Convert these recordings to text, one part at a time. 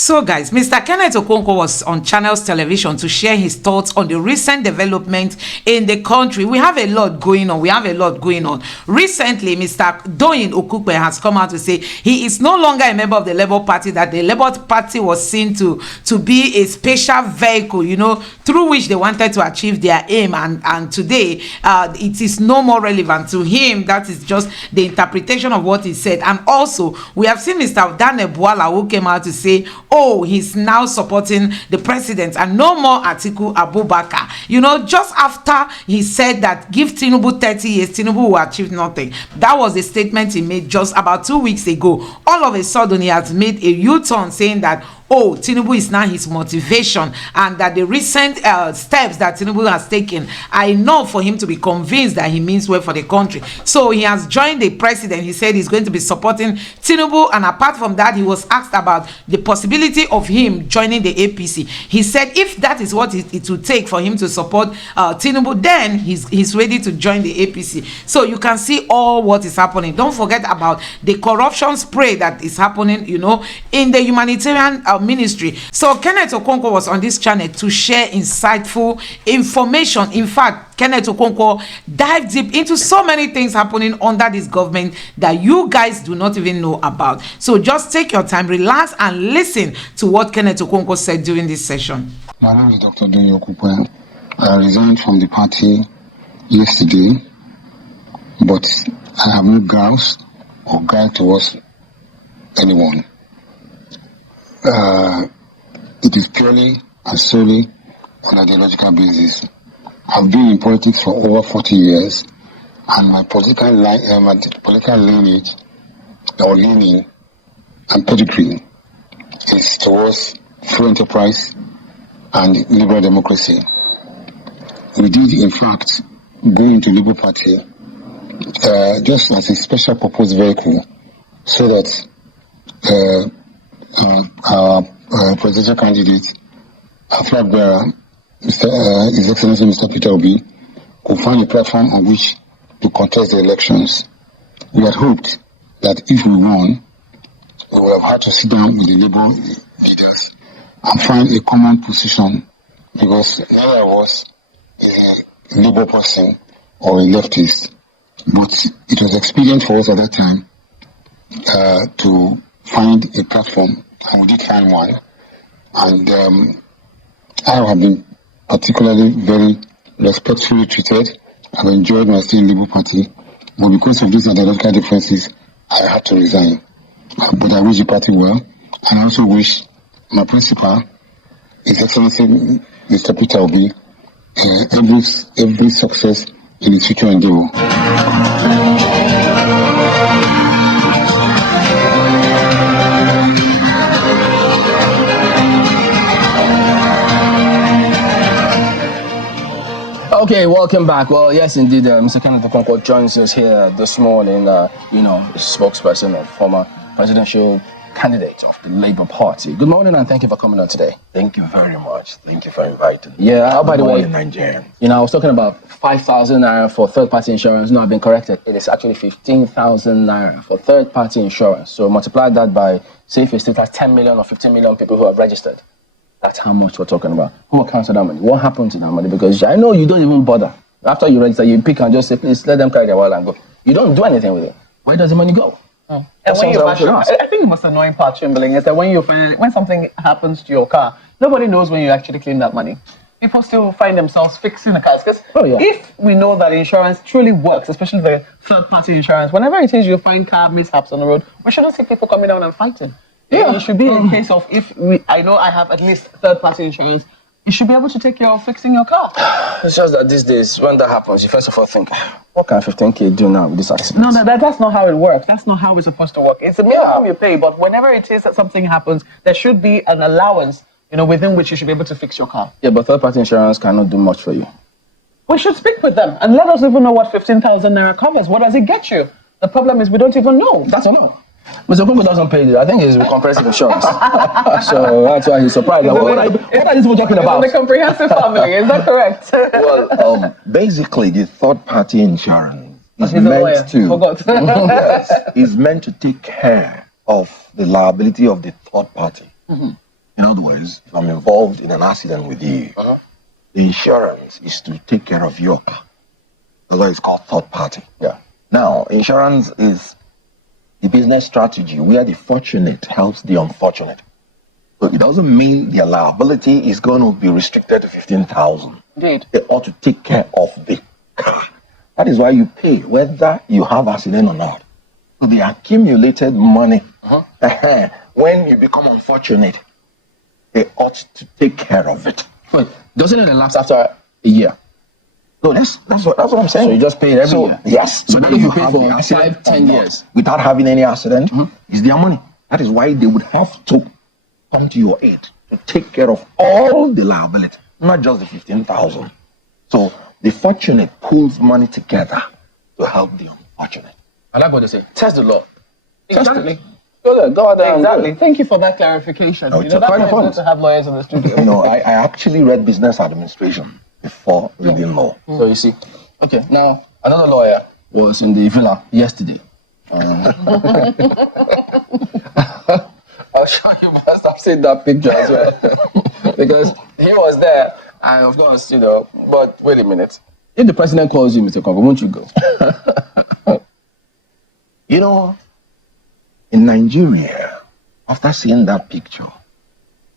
So guys, Mr. Kenneth Okonkwo was on Channels Television to share his thoughts on the recent development in the country. We have a lot going on. Recently, Mr. Doyin Okupe has come out to say he is no longer a member of the Labour Party, that the Labour Party was seen to be a special vehicle, through which they wanted to achieve their aim. And today, it is no more relevant to him. That is just the interpretation of what he said. And also, we have seen Mr. Bwala, who came out to say, he's now supporting the president and no more Atiku Abubakar. Just after he said that give Tinubu 30 years, Tinubu will achieve nothing. That was a statement he made just about 2 weeks ago. All of a sudden, he has made a U-turn saying that Tinubu is now his motivation, and that the recent steps that Tinubu has taken are enough for him to be convinced that he means well for the country. So he has joined the president. He said he's going to be supporting Tinubu, and apart from that, he was asked about the possibility of him joining the APC. He said if that is what it will take for him to support Tinubu, then he's ready to join the APC. So you can see all what is happening. Don't forget about the corruption spray that is happening, in the humanitarian ministry. So Kenneth Okonkwo was on this channel to share insightful information. In fact, Kenneth Okonkwo dived deep into so many things happening under this government that you guys do not even know about. So just take your time, relax, and listen to what Kenneth Okonkwo said during this session. My name is Dr. Doyin Okupe. I resigned from the party yesterday, but I have no grounds or guide towards anyone. It is purely and solely on ideological basis. I've been in politics for over 40 years, and my political lineage or leaning and pedigree is towards free enterprise and liberal democracy. We did, in fact, go into Labour Party just as a special purpose vehicle, so that our presidential candidate, our flag bearer, His Excellency Mr. Peter Obi, could find a platform on which to contest the elections. We had hoped that if we won, we would have had to sit down with the Labour leaders and find a common position, because neither of us is a Labour person or a leftist. But it was expedient for us at that time to find a platform, and we did find one. And I have been particularly very respectfully treated. I've enjoyed my stay in the Labour Party, but because of these ideological differences, I had to resign. But I wish the party well, and I also wish my principal, His Excellency Mr. Peter Obi, every success in his future endeavor. Okay, welcome back. Well, yes, indeed, Mr. Kenneth Okonkwo joins us here this morning, spokesperson of former presidential candidate of the Labour Party. Good morning, and thank you for coming on today. Thank you very much. Thank you for inviting me. Yeah, by the way, Nigerian. I was talking about 5,000 naira for third-party insurance. No, I've been corrected. It is actually 15,000 naira for third-party insurance. So multiply that by, say, if it's still like 10 million or 15 million people who have registered. That's how much we're talking about. Who accounts for that money? What happened to that money? Because I know you don't even bother. After you register, you pick and just say, please let them carry their wallet and go. You don't do anything with it. Where does the money go? Oh. And when I think the most annoying part, Chamberlain, is that when something happens to your car, nobody knows when you actually claim that money. People still find themselves fixing the cars. Because if we know that insurance truly works, especially the third-party insurance, whenever it is you find car mishaps on the road, we shouldn't see people coming down and fighting. Yeah, it should be in case of I know I have at least third-party insurance, you should be able to take care of fixing your car. It's just that these days, when that happens, you first of all think, what can 15K do now with this accident? No, that's not how it works. That's not how it's supposed to work. It's a minimum you pay, but whenever it is that something happens, there should be an allowance, within which you should be able to fix your car. Yeah, but third-party insurance cannot do much for you. We should speak with them and let us even know what 15,000 naira covers. What does it get you? The problem is we don't even know. That's all. Mr. Okonkwo doesn't pay it. I think it's comprehensive insurance. So that's why he's surprised. What are these people talking about? The comprehensive family, is that correct? Well, basically, the third-party insurance is is meant to take care of the liability of the third party. Mm-hmm. other words, if I'm involved in an accident with you, the insurance is to take care of your car. That's why it's called third party. Yeah. Now, insurance is the business strategy where the fortunate helps the unfortunate. So it doesn't mean their liability is going to be restricted to 15,000. Indeed. They ought to take care of the car. That is why you pay, whether you have accident or not. So the accumulated money, when you become unfortunate, they ought to take care of it. But doesn't it elapse after a year? No, that's what I'm saying. So you just pay it every year? Yes. So then if you pay have for the accident 5-10 years without having any accident, it's their money. That is why they would have to come to your aid to take care of all the liability, not just the 15,000. So the fortunate pulls money together to help the unfortunate. I like what they say. Test the law. Exactly. Go out there. Exactly. Thank you for that clarification. Oh, You know, that's quite why it's important. good to have lawyers in the studio. You know, I actually read business administration before reading law. So you see. Okay, now another lawyer was in the villa yesterday. I'm sure you must have seen that picture as well. Because he was there, and of course, but wait a minute. If the president calls you, Mr. Okonkwo, won't you go? You know, in Nigeria, after seeing that picture,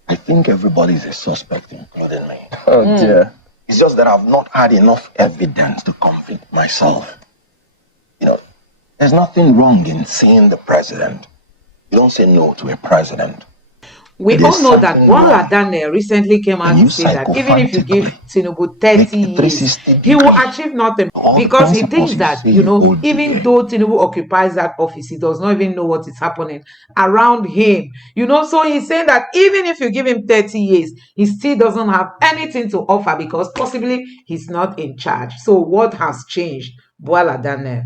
I think everybody is a suspect, including me. Oh dear. It's just that I've not had enough evidence to convict myself. You know, there's nothing wrong in seeing the president. You don't say no to a president. We all know that Bwala Daniel recently came out to say that even if you give Tinubu 30 years, he will achieve nothing because he thinks that, even though Tinubu occupies that office, he does not even know what is happening around him. So he's saying that even if you give him 30 years, he still doesn't have anything to offer because possibly he's not in charge. So what has changed, Bwala Daniel?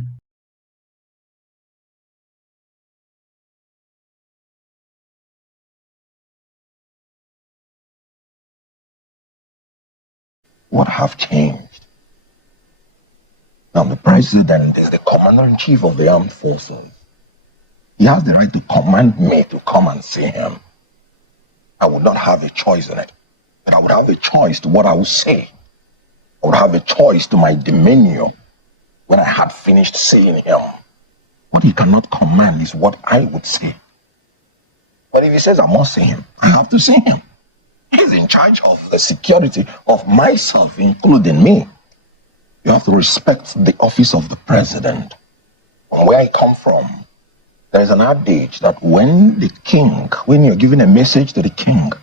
What have changed? Now, the president is the commander-in-chief of the armed forces. He has the right to command me to come and see him. I would not have a choice in it, but I would have a choice to what I would say. I would have a choice to my demeanor when I had finished seeing him. What he cannot command is what I would say. But if he says I must see him, I have to see him. He's in charge of the security of myself, including me. You have to respect the office of the president. From where I come from, there is an adage that when you're giving a message to the king,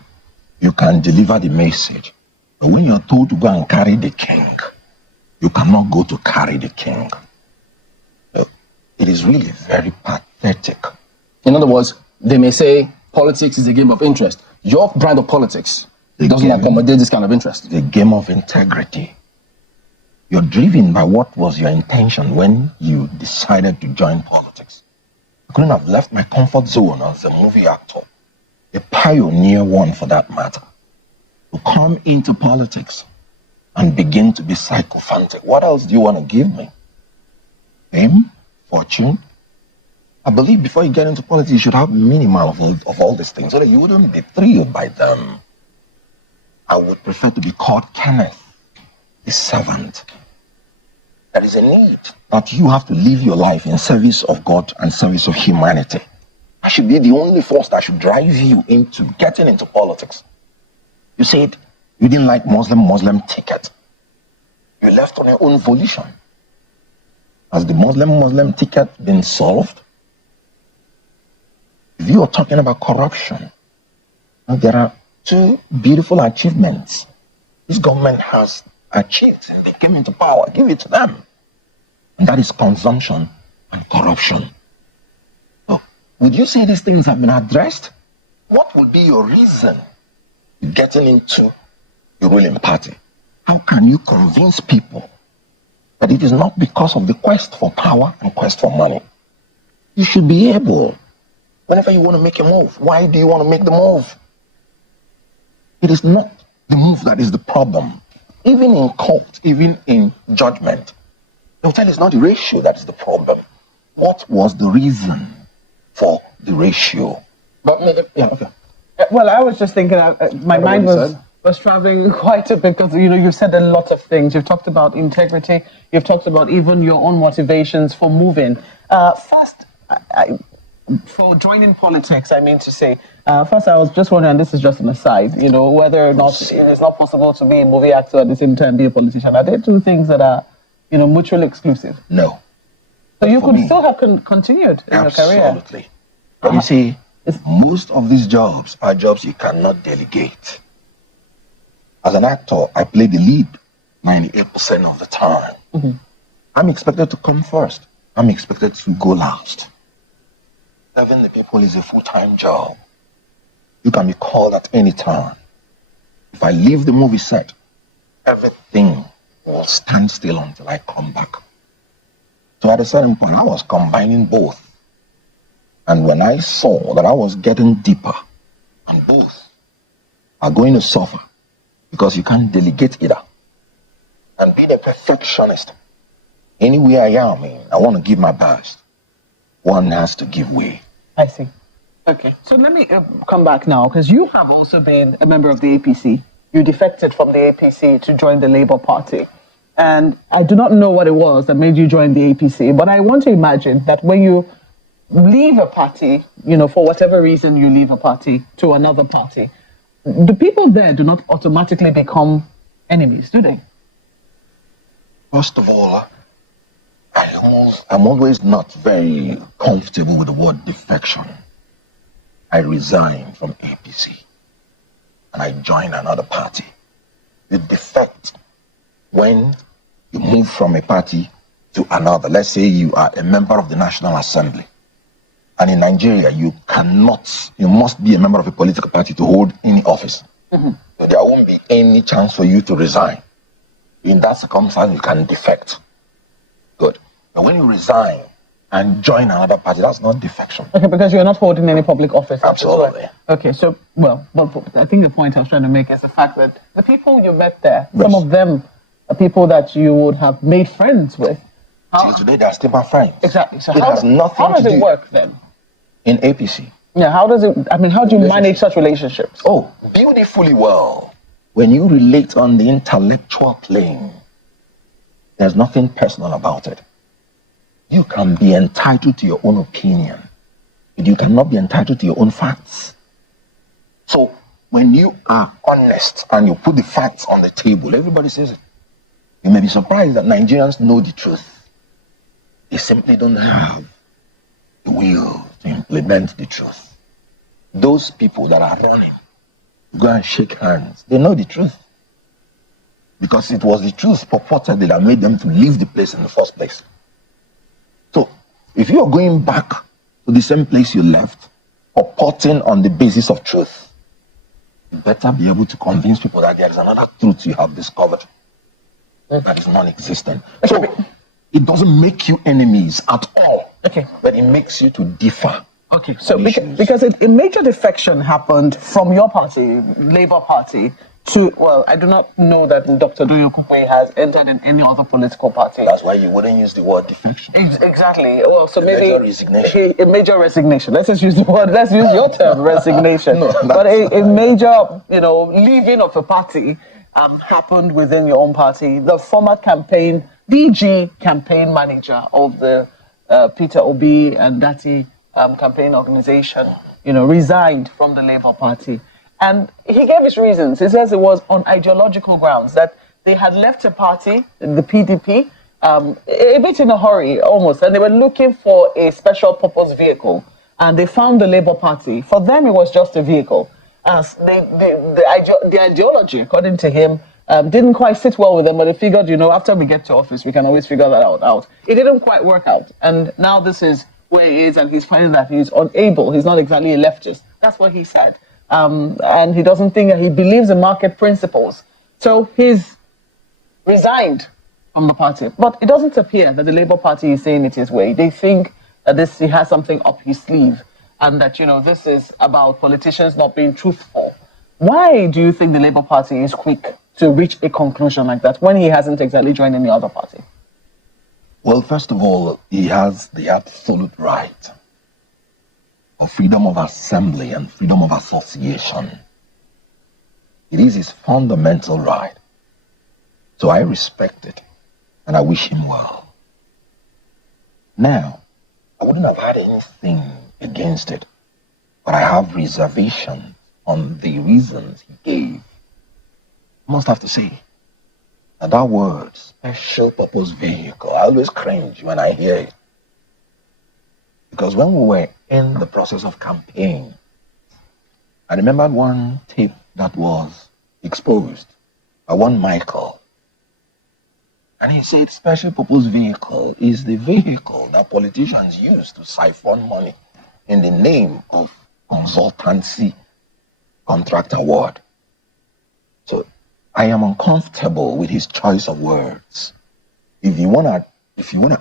you can deliver the message. But when you're told to go and carry the king, you cannot go to carry the king. It is really very pathetic. In other words, they may say politics is a game of interest. Your brand of politics doesn't accommodate this kind of interest. The game of integrity. You're driven by what was your intention when you decided to join politics. I couldn't have left my comfort zone as a movie actor, a pioneer one for that matter, to come into politics and begin to be sycophantic. What else do you want to give me? Fame? Fortune? I believe before you get into politics, you should have minimal of all these things so that you wouldn't be thrilled by them. I would prefer to be called Kenneth, the servant. There is a need that you have to live your life in service of God and service of humanity. That should be the only force that should drive you into getting into politics. You said you didn't like Muslim ticket. You left on your own volition. Has the Muslim ticket been solved? If you are talking about corruption, there are two beautiful achievements this government has achieved since they came into power. Give it to them. And that is consumption and corruption. So, would you say these things have been addressed? What would be your reason in getting into the ruling party? How can you convince people that it is not because of the quest for power and quest for money? You should be able. Whenever you want to make a move, why do you want to make the move? It is not the move that is the problem. Even in court, even in judgment, they'll tell you it's not the ratio that is the problem. What was the reason for the ratio? But maybe, yeah, okay. Well, I was just thinking, my mind was traveling quite a bit because, you've said a lot of things. You've talked about integrity. You've talked about even your own motivations for moving. First, for joining politics, I mean to say, first I was just wondering, this is just an aside, whether or not it is not possible to be a movie actor at the same time be a politician. Are there two things that are, mutually exclusive? No. So you could still have continued in your career? Absolutely. But you see, most of these jobs are jobs you cannot delegate. As an actor, I play the lead 98% of the time. Mm-hmm. I'm expected to come first. I'm expected to go last. Serving the people is a full-time job. You can be called at any time. If I leave the movie set, everything will stand still until I come back. So at a certain point, I was combining both. And when I saw that I was getting deeper, and both are going to suffer, because you can't delegate either. And being a perfectionist, anywhere I am, I want to give my best. One has to give way. I see. Okay. So let me come back now, because you have also been a member of the APC. You defected from the APC to join the Labour Party. And I do not know what it was that made you join the APC, but I want to imagine that when you leave a party, for whatever reason you leave a party to another party, the people there do not automatically become enemies, do they? First of all, I'm always not very comfortable with the word defection. I resigned from APC and I joined another party. You defect when you move from a party to another. Let's say you are a member of the National Assembly. And in Nigeria, you must be a member of a political party to hold any office. Mm-hmm. There won't be any chance for you to resign. In that circumstance, you can defect. Good. But when you resign and join another party, that's not defection. Okay, because you're not holding any public office. Absolutely. Okay, so, but I think the point I was trying to make is the fact that the people you met there, yes, some of them are people that you would have made friends with. Till today, they're still my friends. Exactly. So how does it work then? In APC. Yeah, how do you manage such relationships? Oh, beautifully well. When you relate on the intellectual plane, there's nothing personal about it. You can be entitled to your own opinion, but you cannot be entitled to your own facts. So when you are honest and you put the facts on the table, everybody says it. You may be surprised that Nigerians know the truth. They simply don't have the will to implement the truth. Those people that are running, go and shake hands, they know the truth. Because it was the truth purportedly that made them to leave the place in the first place. So, if you are going back to the same place you left, purporting on the basis of truth, you better be able to convince people that there is another truth you have discovered that is non-existent. So, it doesn't make you enemies at all. Okay. But it makes you to differ. Okay, so because a major defection happened from your party, Labour Party, to, well, I do not know that Dr. Doyin Okupe has entered in any other political party. That's why you wouldn't use the word defection. Exactly. Well, so maybe major resignation. A major resignation. Let's just use the word. Let's use your term, resignation. No, but a major, leaving of a party happened within your own party. The former DG campaign manager of the Peter Obi and Dati campaign organization, resigned from the Labour Party. And he gave his reasons. He says it was on ideological grounds, that they had left a party, the PDP, a bit in a hurry, almost, and they were looking for a special purpose vehicle. And they found the Labour Party. For them, it was just a vehicle. As the ideology, according to him, didn't quite sit well with them, but they figured, after we get to office, we can always figure that out. It didn't quite work out. And now this is where he is, and he's finding that he's unable. He's not exactly a leftist. That's what he said. And he doesn't think that he believes in market principles. So he's resigned from the party. But it doesn't appear that the Labour Party is saying it his way. They think that he has something up his sleeve, and that, this is about politicians not being truthful. Why do you think the Labour Party is quick to reach a conclusion like that when he hasn't exactly joined any other party? Well, first of all, he has the absolute right for freedom of assembly and freedom of association. It is his fundamental right. So I respect it, and I wish him well. Now, I wouldn't have had anything against it, but I have reservations on the reasons he gave. I must have to say that word, special purpose vehicle, I always cringe when I hear it. Because when we were in the process of campaign, I remembered one tape that was exposed by one Michael. And he said special purpose vehicle is the vehicle that politicians use to siphon money in the name of consultancy contract award. So I am uncomfortable with his choice of words. If you wanna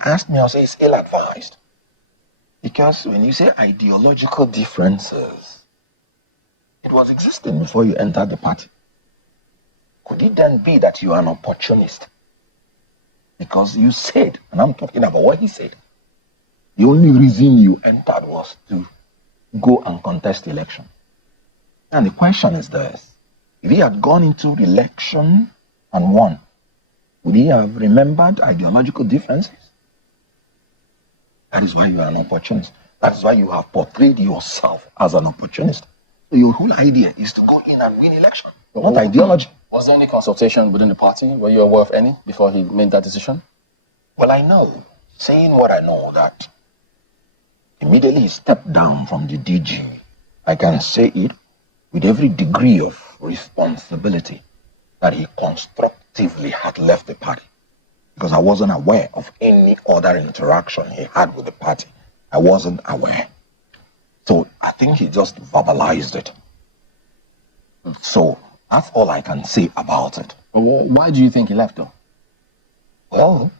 ask me, I'll say it's ill-advised. Because when you say ideological differences, it was existing before you entered the party. Could it then be that you are an opportunist? Because you said, and I'm talking about what he said, the only reason you entered was to go and contest the election. And the question is this: if he had gone into the election and won, would he have remembered ideological differences? That is why you are an opportunist. That is why you have portrayed yourself as an opportunist. So your whole idea is to go in and win election, not ideology. Was there any consultation within the party? Were you aware of any before he made that decision? Well, I know, saying what I know, that immediately he stepped down from the DG. I can say it with every degree of responsibility that he constructively had left the party, because I wasn't aware of any other interaction he had with the party. I wasn't aware. So I think he just verbalized it. So that's all I can say about it. Well, why do you think he left, though? Well,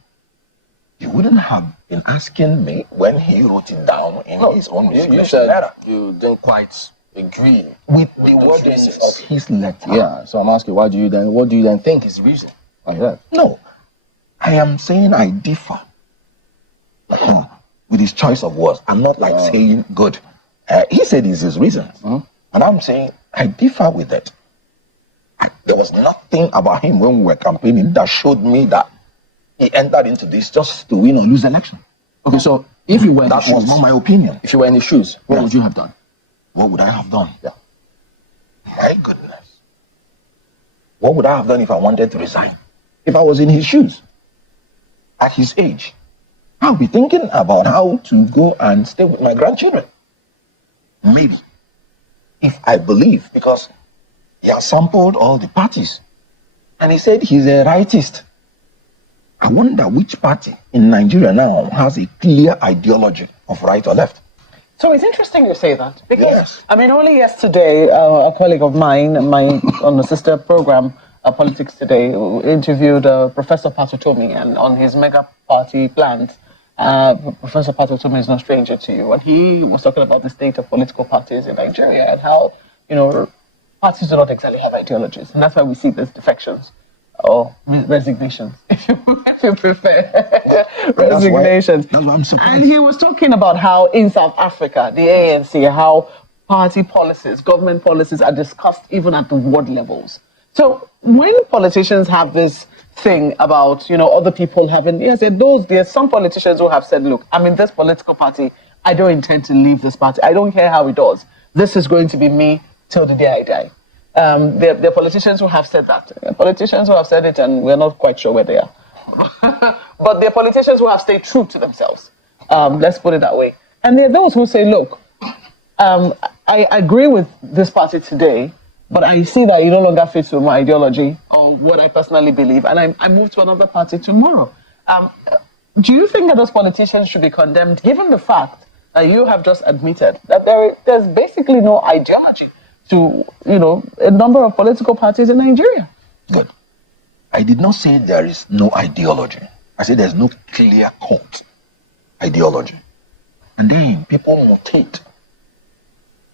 he wouldn't have been asking me when he wrote it down in his own resignation letter. You didn't quite agree with the wordings of his letter. Yeah, so I'm asking, what do you then think is the reason why he left? No, I am saying I differ with his choice of words. I'm not saying good. He said it's his reasons, and I'm saying I differ with it. There was nothing about him when we were campaigning that showed me that he entered into this just to win or lose election. Okay, so if you were in that was not my opinion. If you were in his shoes, what would you have done? What would I have done? Yeah. My goodness. What would I have done if I wanted to resign? If I was in his shoes, at his age, I'll be thinking about how to go and stay with my grandchildren. Maybe. If I believe, because he has sampled all the parties, and he said he's a rightist. I wonder which party in Nigeria now has a clear ideology of right or left. So it's interesting you say that, because yes. I mean, only yesterday, a colleague of mine, on the sister program, Politics Today, interviewed Professor Patotomi and on his mega party plans. Professor Patotomi is no stranger to you, and he was talking about the state of political parties in Nigeria and how, parties do not exactly have ideologies, and that's why we see these defections or resignations, if you prefer. Resignations. That's why I'm surprised. And he was talking about how in South Africa, the ANC, how party policies, government policies are discussed even at the ward levels. So when politicians have this thing about, other people having, there's some politicians who have said, look, I'm in this political party, I don't intend to leave this party. I don't care how it does. This is going to be me till the day I die. There are politicians who have said that. Politicians who have said it, and we're not quite sure where they are. But there are politicians who have stayed true to themselves. Let's put it that way. And there are those who say, look, I agree with this party today, but I see that it no longer fits with my ideology or what I personally believe, and I move to another party tomorrow. Do you think that those politicians should be condemned, given the fact that you have just admitted that there's basically no ideology to, a number of political parties in Nigeria? Good. I did not say there is no ideology. I said there's no clear-cut ideology. And then people mutate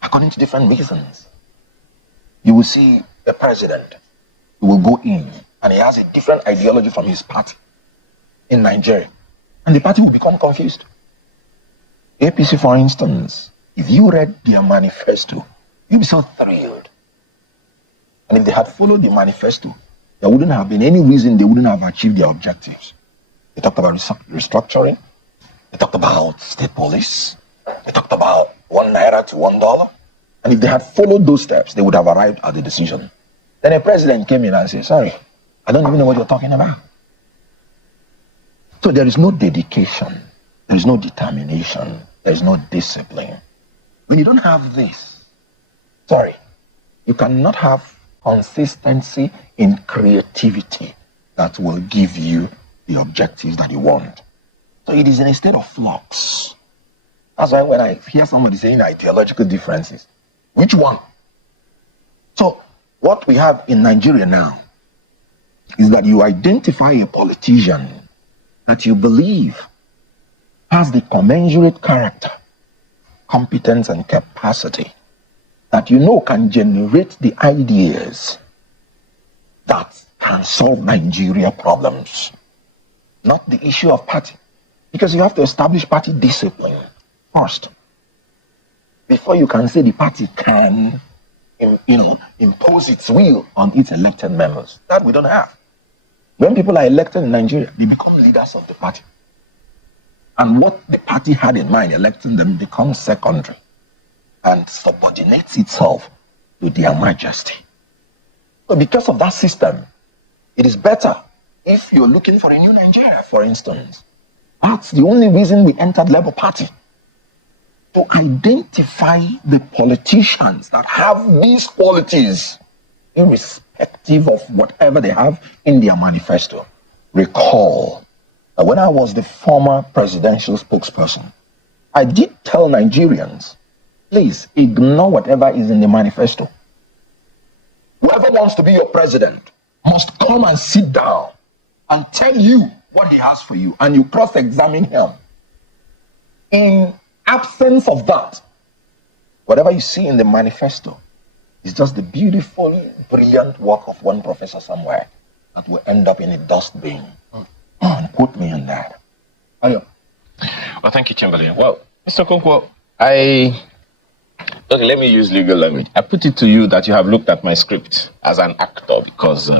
according to different reasons. You will see a president who will go in and he has a different ideology from his party in Nigeria. And the party will become confused. APC, for instance, If you read their manifesto, you'd be so thrilled. And if they had followed the manifesto, there wouldn't have been any reason they wouldn't have achieved their objectives. They talked about restructuring. They talked about state police. They talked about 1 naira to $1. And if they had followed those steps, they would have arrived at the decision. Then a president came in and said, sorry, I don't even know what you're talking about. So there is no dedication. There is no determination. There is no discipline. When you don't have this, sorry, you cannot have consistency in creativity that will give you the objectives that you want. So it is in a state of flux. That's why when I hear somebody saying ideological differences, which one? So what we have in Nigeria now is that you identify a politician that you believe has the commensurate character, competence, and capacity that you know can generate the ideas that can solve Nigeria problems, not the issue of party. Because you have to establish party discipline first before you can say the party can impose its will on its elected members. That we don't have. When people are elected in Nigeria, they become leaders of the party. And what the party had in mind electing them becomes secondary and subordinates itself to their majesty. So because of that system, it is better if you're looking for a new Nigeria, for instance. That's the only reason we entered Labour Party. To identify the politicians that have these qualities, irrespective of whatever they have in their manifesto. Recall that when I was the former presidential spokesperson, I did tell Nigerians, please ignore whatever is in the manifesto. Whoever wants to be your president must come and sit down and tell you what he has for you, and you cross-examine him. In absence of that, whatever you see in the manifesto is just the beautiful, brilliant work of one professor somewhere that will end up in a dustbin. Put me in that. Well, thank you, Chamberlain. Well, Mr. Okonkwo, okay, let me use legal language. I put it to you that you have looked at my script as an actor because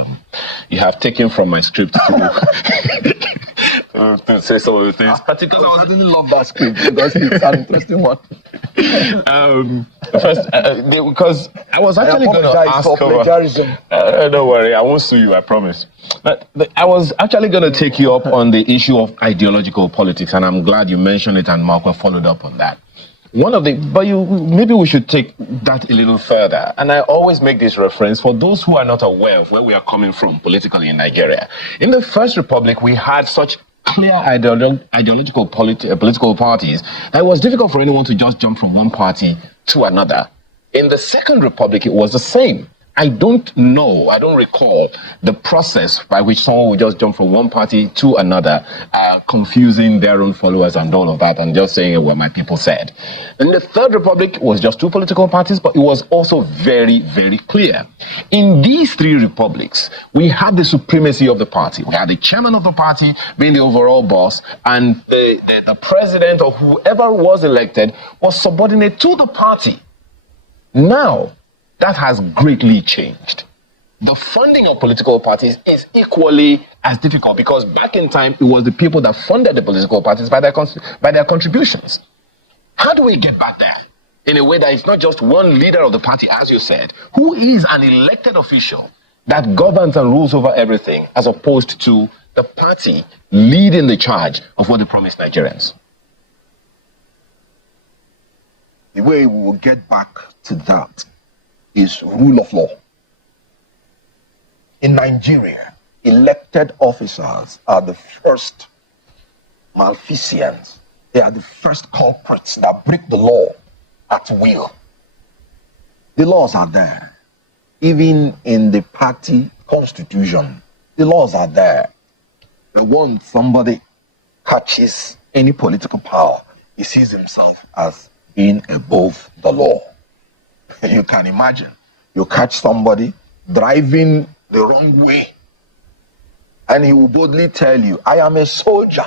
you have taken from my script to say some of the things. Particularly, I didn't love that script because it's an interesting one. First, because I was actually going to ask for plagiarism. Don't worry, I won't sue you, I promise. But I was actually going to take you up on the issue of ideological politics, and I'm glad you mentioned it, and Malcolm followed up on that. Maybe we should take that a little further. And I always make this reference for those who are not aware of where we are coming from politically in Nigeria. In the First Republic, we had such clear ideological political parties that it was difficult for anyone to just jump from one party to another. In the Second Republic, it was the same. I don't recall the process by which someone would just jump from one party to another, confusing their own followers and all of that, and just saying what my people said. In the Third Republic, it was just two political parties, but it was also very, very clear. In these three republics, we had the supremacy of the party. We had the chairman of the party being the overall boss, and the president or whoever was elected was subordinate to the party. Now, that has greatly changed. The funding of political parties is equally as difficult because back in time, it was the people that funded the political parties by their contributions. How do we get back there? In a way that it's not just one leader of the party, as you said, who is an elected official that governs and rules over everything, as opposed to the party leading the charge of what they promised Nigerians. The way we will get back to that is rule of law. In Nigeria, elected officers are the first malfeasants. They are the first culprits that break the law at will. The laws are there. Even in the party constitution, the laws are there. The one somebody catches any political power, he sees himself as being above the law. You can imagine, you catch somebody driving the wrong way, and he will boldly tell you, I am a soldier.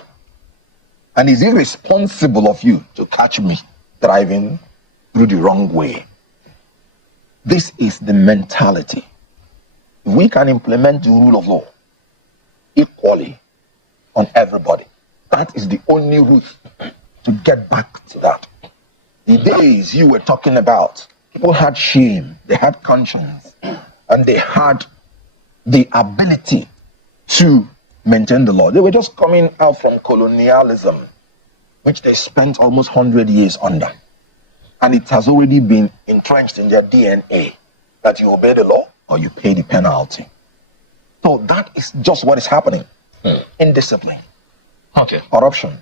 And it's irresponsible of you to catch me driving through the wrong way. This is the mentality. If we can implement the rule of law equally on everybody, that is the only route to get back to that. The days you were talking about, people had shame, they had conscience, and they had the ability to maintain the law. They were just coming out from colonialism, which they spent almost 100 years under. And it has already been entrenched in their DNA that you obey the law or you pay the penalty. So that is just what is happening. Indiscipline, corruption,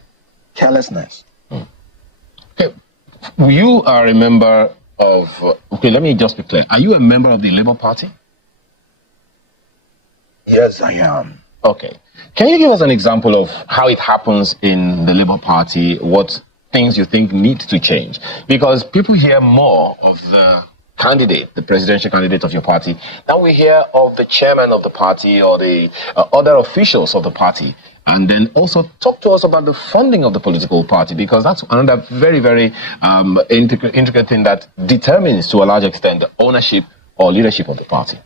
carelessness. Okay. You are a member of, okay, let me just be clear. Are you a member of the Labour Party? Yes, I am. Okay. Can you give us an example of how it happens in the Labour Party, what things you think need to change? Because people hear more of the candidate, the presidential candidate of your party, than we hear of the chairman of the party or the other officials of the party. And then also talk to us about the funding of the political party, because that's another very, very intricate thing that determines to a large extent the ownership or leadership of the party.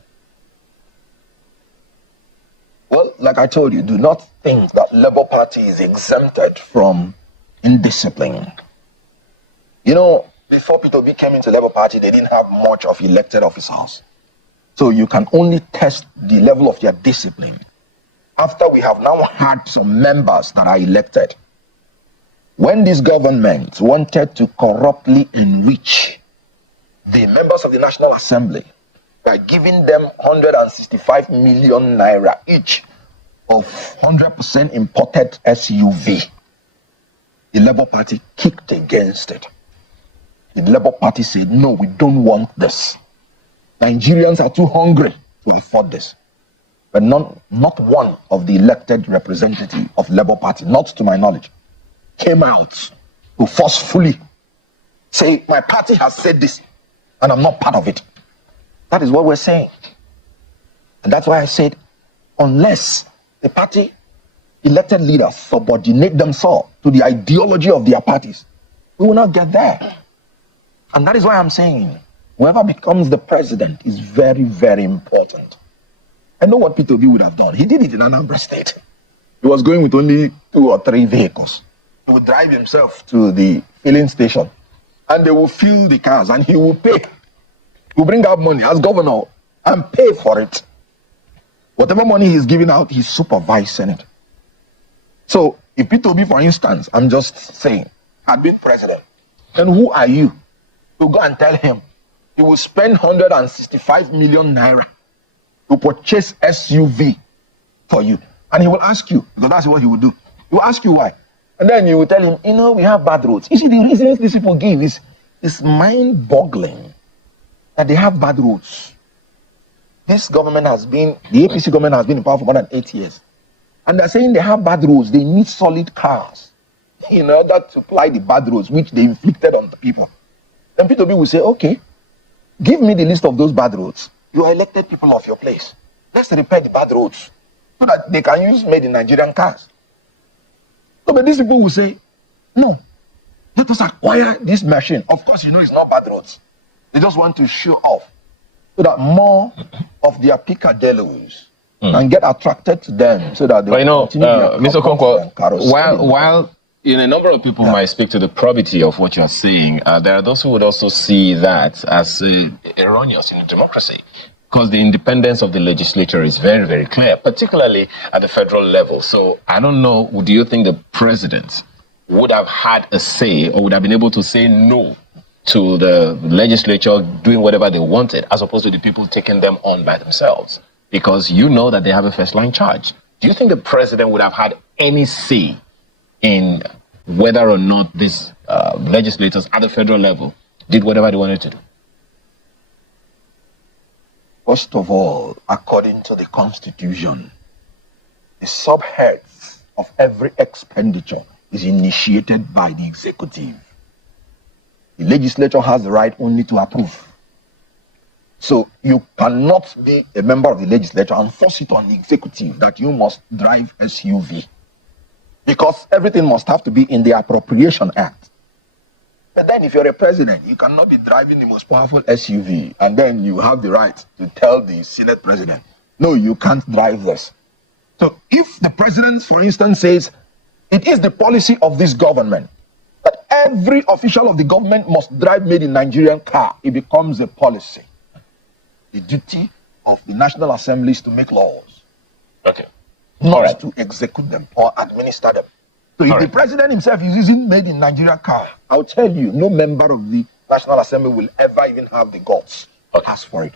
Well, like I told you, do not think that Labour Party is exempted from indiscipline. You know, before Peter Obi came into Labour Party, they didn't have much of elected officers. So you can only test the level of their discipline after we have now had some members that are elected. When this government wanted to corruptly enrich the members of the National Assembly by giving them 165 million naira each of 100% imported SUV, the Labour Party kicked against it. The Labour Party said, no, we don't want this. Nigerians are too hungry to afford this. But not one of the elected representatives of Labour Party, not to my knowledge, came out to forcefully say, my party has said this, and I'm not part of it. That is what we're saying. And that's why I said, unless the party elected leaders subordinate themselves to the ideology of their parties, we will not get there. And that is why I'm saying, whoever becomes the president is very, very important. I know what Peter Obi would have done. He did it in Anambra State. He was going with only 2 or 3 vehicles. He would drive himself to the filling station, and they will fill the cars, and he will pay. He will bring out money as governor and pay for it. Whatever money he's giving out, he's supervising it. So, if Peter Obi, for instance, I'm just saying, had been president, then who are you to go and tell him he will spend 165 million naira to purchase SUV for you? And he will ask you, because that's what he will do. He will ask you why. And then you will tell him, you know, we have bad roads. You see, the reasons these people give is mind-boggling that they have bad roads. This government has been, the APC government has been in power for more than 8 years. And they're saying they have bad roads. They need solid cars in order to supply the bad roads which they inflicted on the people. Then Peter Obi will say, okay, give me the list of those bad roads. You are elected people of your place. Let's repair the bad roads so that they can use made in Nigerian cars. So, but these people will say, no, let us acquire this machine. Of course, you know it's not bad roads. They just want to show off so that more of their picadillos can get attracted to them so that they will continue Mr. Okonkwo, while in a number of people might speak to the probity of what you are saying, there are those who would also see that as erroneous in a democracy, because the independence of the legislature is very, very clear, particularly at the federal level. So I don't know, do you think the president would have had a say or would have been able to say no to the legislature doing whatever they wanted, as opposed to the people taking them on by themselves? Because you know that they have a first-line charge. Do you think the president would have had any say in whether or not these legislators at the federal level did whatever they wanted to do? First of all, according to the Constitution, the subheads of every expenditure is initiated by the executive. The legislature has the right only to approve. So you cannot be a member of the legislature and force it on the executive that you must drive SUV. Because everything must have to be in the Appropriation Act. But then if you're a president, you cannot be driving the most powerful SUV and then you have the right to tell the Senate president, no, you can't drive this. So if the president, for instance, says, it is the policy of this government that every official of the government must drive made in Nigerian car, it becomes a policy. The duty of the National Assembly is to make laws. Okay. Not to execute them or administer them. So if the president himself is using made in Nigeria car, I'll tell you, no member of the National Assembly will ever even have the guts to ask for it.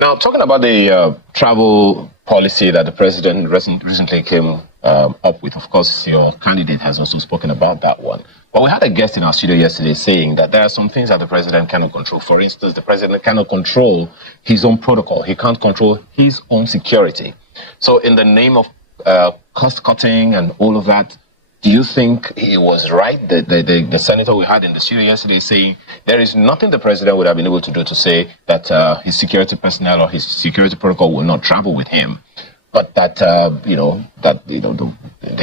Now, talking about the travel policy that the president recently came up with, of course, your candidate has also spoken about that one. But we had a guest in our studio yesterday saying that there are some things that the president cannot control. For instance, the president cannot control his own protocol. He can't control his own security. So in the name of cost cutting and all of that, do you think he was right? The senator we had in the studio yesterday saying there is nothing the president would have been able to do to say that his security personnel or his security protocol will not travel with him, but that the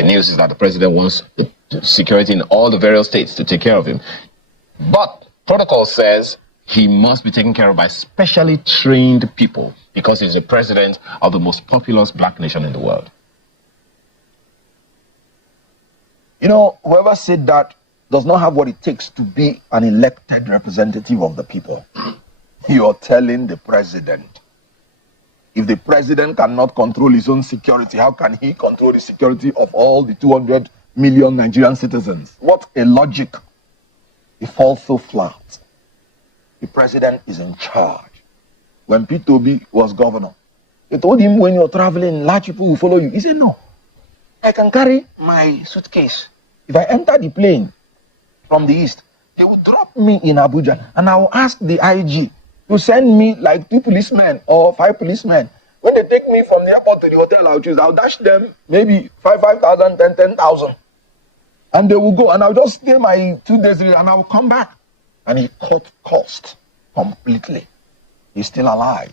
news is that the president wants the security in all the various states to take care of him, but protocol says he must be taken care of by specially trained people because he's the president of the most populous black nation in the world. You know, whoever said that does not have what it takes to be an elected representative of the people. You're telling the president. If the president cannot control his own security, how can he control the security of all the 200 million Nigerian citizens? What a logic. It falls so flat. The president is in charge. When Peter Obi was governor, they told him when you're traveling, large people will follow you. He said, no, I can carry my suitcase. If I enter the plane from the east, they will drop me in Abuja and I will ask the IG to send me like 2 policemen or 5 policemen. When they take me from the airport to the hotel I'll choose, I'll dash them maybe 5,000, 10,000. And they will go and I'll just stay my 2 days and I'll come back. And he cut cost completely. He's still alive.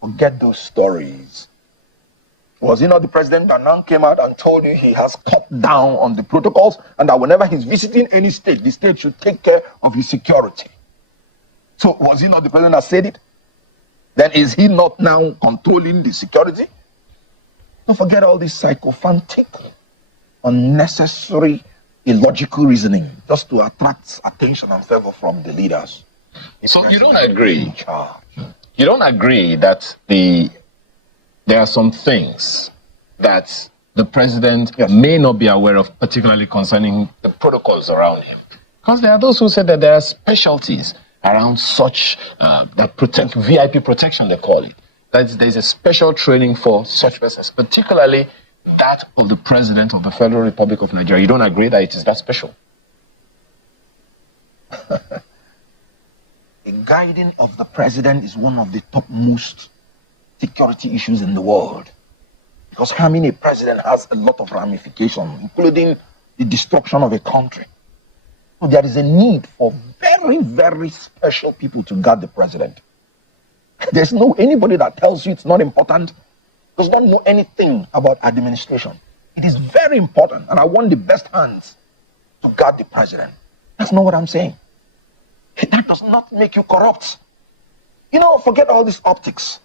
Forget those stories. Was he not the president that now came out and told you he has cut down on the protocols and that whenever he's visiting any state, the state should take care of his security? So was he not the president that said it? Then is he not now controlling the security? Don't forget all this sycophantic, unnecessary, illogical reasoning just to attract attention and favor from the leaders. So you don't agree? You don't agree that there are some things that the president may not be aware of, particularly concerning the protocols around him? Because there are those who said that there are specialties around such that protect VIP protection, they call it. That there's a special training for such persons, particularly that of the president of the Federal Republic of Nigeria. You don't agree that it is that special? The guiding of the president is one of the topmost security issues in the world. Because harming a president has a lot of ramifications, including the destruction of a country. So there is a need for very, very special people to guard the president. There's no anybody that tells you it's not important, does not know anything about administration. It is very important, and I want the best hands to guard the president. That's not what I'm saying. That does not make you corrupt. You know, forget all these optics.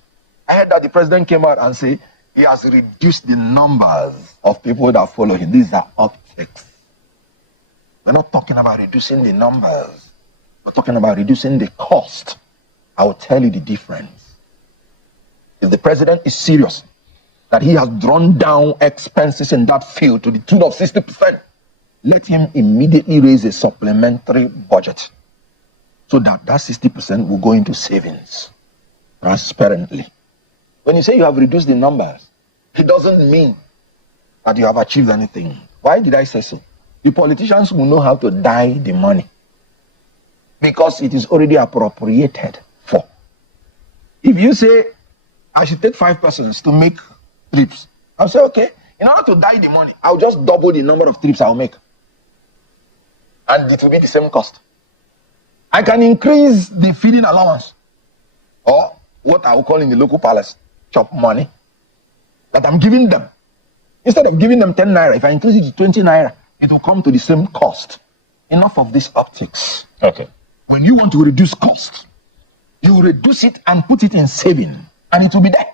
I heard that the president came out and said he has reduced the numbers of people that follow him. These are optics. We're not talking about reducing the numbers. We're talking about reducing the cost. I will tell you the difference. If the president is serious that he has drawn down expenses in that field to the tune of 60%, let him immediately raise a supplementary budget so that 60% will go into savings transparently. When you say you have reduced the numbers, it doesn't mean that you have achieved anything. Why did I say so? The politicians will know how to die the money because it is already appropriated for. If you say, I should take 5 persons to make trips, I'll say, okay, in order to die the money, I'll just double the number of trips I'll make. And it will be the same cost. I can increase the feeding allowance, or what I will call in the local palace, chop money, that I'm giving them. Instead of giving them 10 naira, if I increase it to 20 naira, it will come to the same cost. enough of these optics. Okay. When you want to reduce costs, you reduce it and put it in saving, and it will be there.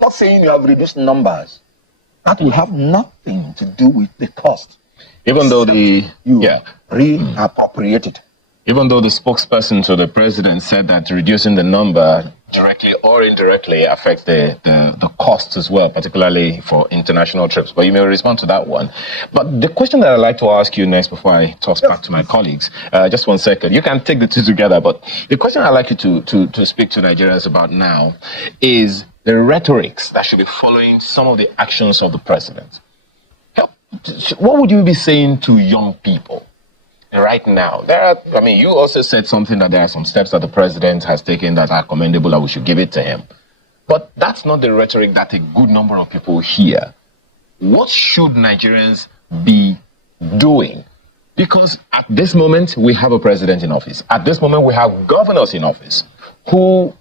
Not saying you have reduced numbers. That will have nothing to do with the cost. Even though reappropriate it. Even though the spokesperson to the president said that reducing the number directly or indirectly affects the costs as well, particularly for international trips. But you may respond to that one. But the question that I'd like to ask you next before I toss back to my colleagues, just 1 second. You can take the two together, but the question I'd like you to speak to Nigerians about now is the rhetorics that should be following some of the actions of the president. What would you be saying to young people right now? You also said something that there are some steps that the president has taken that are commendable, that we should give it to him. But that's not the rhetoric that a good number of people hear. What should Nigerians be doing? Because at this moment, we have a president in office. At this moment, we have governors in office who,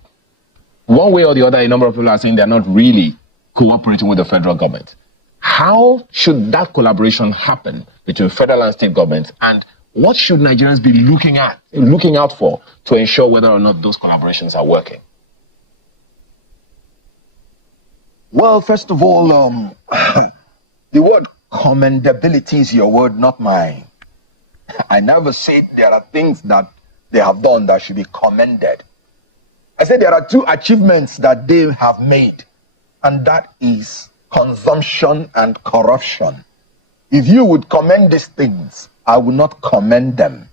one way or the other, a number of people are saying they're not really cooperating with the federal government. How should that collaboration happen between federal and state governments, and what should Nigerians be looking out for to ensure whether or not those collaborations are working? Well, first of all, the word commendability is your word, not mine. I never said there are things that they have done that should be commended. I said there are two achievements that they have made, and that is consumption and corruption. If you would commend these things, I would not commend them.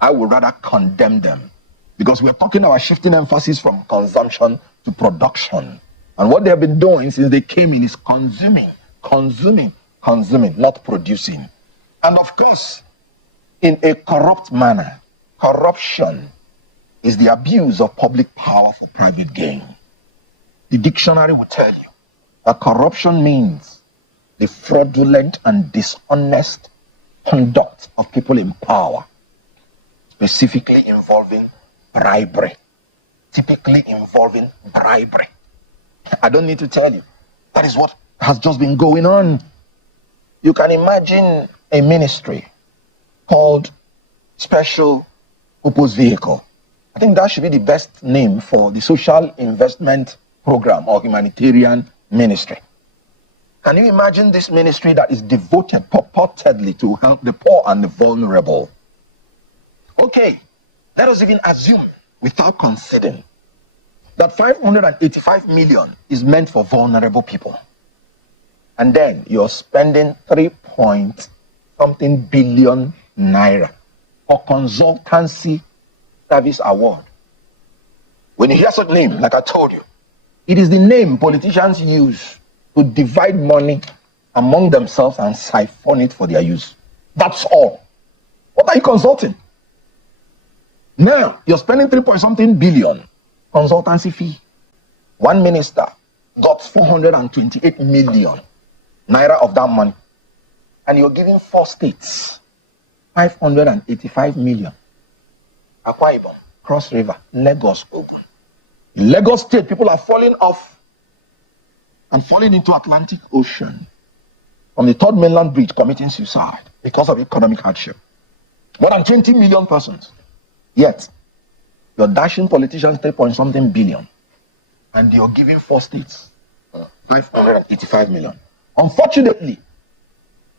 I would rather condemn them. Because we're talking about shifting emphasis from consumption to production. And what they have been doing since they came in is consuming, not producing. And of course, in a corrupt manner, corruption is the abuse of public power for private gain. The dictionary will tell you that corruption means the fraudulent and dishonest conduct of people in power, specifically involving bribery, typically involving bribery. I don't need to tell you, that is what has just been going on. You can imagine a ministry called Special Purpose Vehicle. I think that should be the best name for the social investment program or humanitarian ministry. Can you imagine this ministry that is devoted purportedly to help the poor and the vulnerable? Okay, let us even assume, without considering, that 585 million is meant for vulnerable people. And then you're spending 3-point-something billion naira for consultancy service award. When you hear such name, like I told you, it is the name politicians use to divide money among themselves and siphon it for their use. That's all. What are you consulting? Now, you're spending 3-point-something billion consultancy fee. One minister got 428 million naira of that money. And you're giving 4 states 585 million. Akwa Ibom, Cross River, Lagos, Ogun. In Lagos State, people are falling off and falling into Atlantic Ocean from the 3rd mainland bridge, committing suicide because of economic hardship. More than 20 million persons. Yet, you're dashing politicians 3-point-something billion, and you're giving 4 states 585 million. Unfortunately,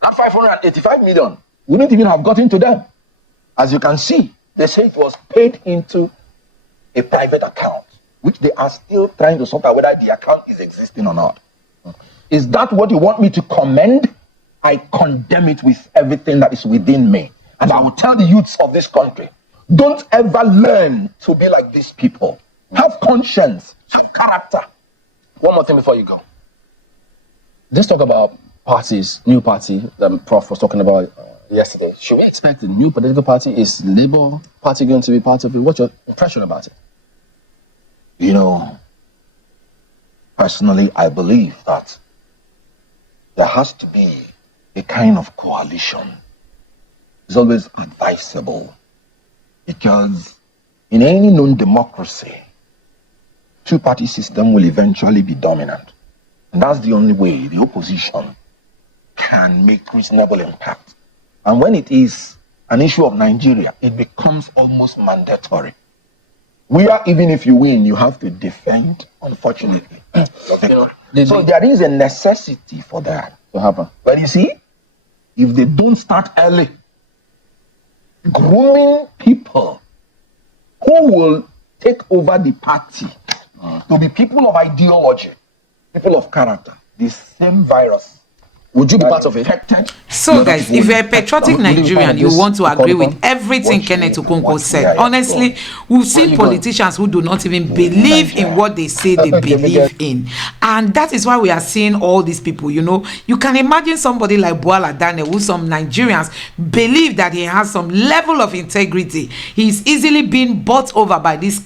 that 585 million wouldn't even have gotten to them. As you can see, they say it was paid into a private account, which they are still trying to sort out whether the account is existing or not. Is that what you want me to commend? I condemn it with everything that is within me. And I will tell the youths of this country, don't ever learn to be like these people. Have conscience, have character. One more thing before you go. Let's talk about parties, new party that Prof was talking about yesterday. Should we expect a new political party? Is Labour Party going to be part of it? What's your impression about it? You know, personally, I believe that there has to be a kind of coalition. It's always advisable, because in any known democracy, 2-party system will eventually be dominant. And that's the only way the opposition can make reasonable impact. And when it is an issue of Nigeria, it becomes almost mandatory. Where even if you win, you have to defend, unfortunately. So there is a necessity for that to happen. But you see, if they don't start early, grooming people who will take over the party to be people of ideology, people of character, the same virus. Would you be part of it? So guys, if you're a patriotic Nigerian, you want to agree with everything Kenneth Okonkwo said. Honestly, we've seen politicians who do not even believe in what they say they believe in. And that is why we are seeing all these people, you know. You can imagine somebody like Bwala Daniel, who some Nigerians believe that he has some level of integrity. He's easily being bought over by this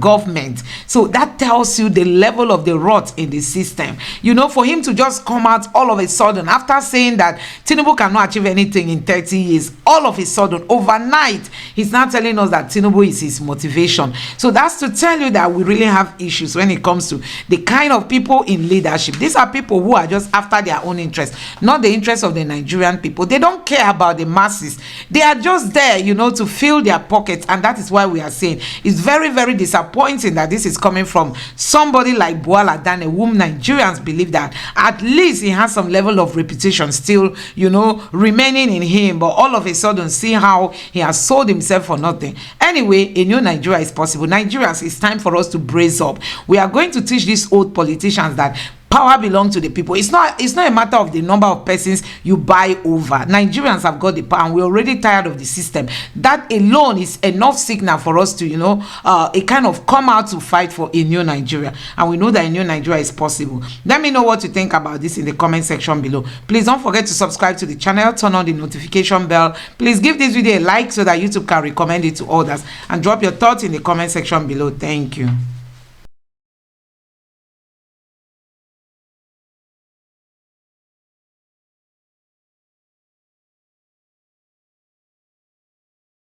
government. So that tells you the level of the rot in the system. You know, for him to just come out all of a sudden, after saying that Tinubu cannot achieve anything in 30 years, all of a sudden, overnight, he's now telling us that Tinubu is his motivation. So that's to tell you that we really have issues when it comes to the kind of people in leadership. These are people who are just after their own interest, not the interest of the Nigerian people. They don't care about the masses. They are just there, you know, to fill their pockets. And that is why we are saying it's very, very disappointing that this is coming from somebody like Bwala Daniel, whom Nigerians believe that at least he has some level of reputation still, you know, remaining in him, but all of a sudden see how he has sold himself for nothing. Anyway, a new Nigeria is possible. Nigerians, it's time for us to brace up. We are going to teach these old politicians that power belongs to the people. It's not a matter of the number of persons you buy over. Nigerians have got the power and we're already tired of the system. That alone is enough signal for us to, you know, a kind of come out to fight for a new Nigeria. And we know that a new Nigeria is possible. Let me know what you think about this in the comment section below. Please don't forget to subscribe to the channel, turn on the notification bell. Please give this video a like so that YouTube can recommend it to others. And drop your thoughts in the comment section below. Thank you.